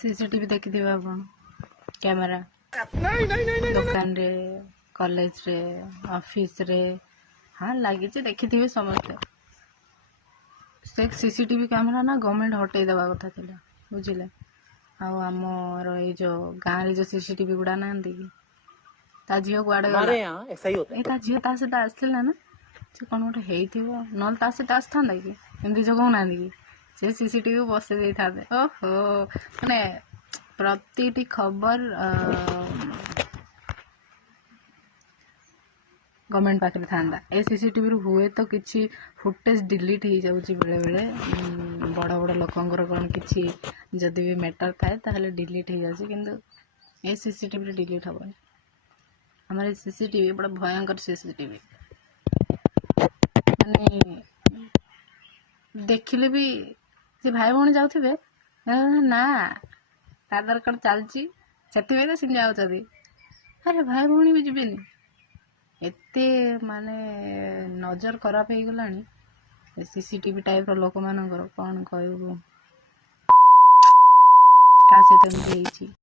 CCTV देखिथिबे आपण camera दुकान रे कॉलेज रे ऑफिस रे हाँ लगी देखिथिबे समस्ते से सीसीटीवी कैमरा ना गवर्नमेंट हटई देवा कथा थिला बुझिले आमर ये जो गाँव रे जो सीसीटीवी गुड़ा ना कि ता झील कुआड़े गला ता झील ता सहित आसला ना से कौन गोटे होइथिबो नल ता सहित आसथा कि एमती जो कहना कि से सीसीटीवी बसई दे था ओहो माने प्रतिटी खबर गवर्नमेंट पाखे था ए सीसीटीवी हुए तो किसी फुटेज डिलीट हो जाऊँगी बेले बेले बड़ बड़ लोकंर कौन कि जदि भी मैटर थाए ताहले डिलीट हो जाए किंतु ए सीसीटीवी डिलीट हेनी हमारे सीसीटीवी बड़ा भयंकर सीसीटीवी माने देखिले भी से भाई भौणी जाऊे ना आधार कार्ड चलती से तो सी जाऊँगी अरे भाई भौणी भी जीवेनि एते माने नजर खराब हो गलानी सीसीटीवी टाइप रो लोक मानकर कौन कहबो का से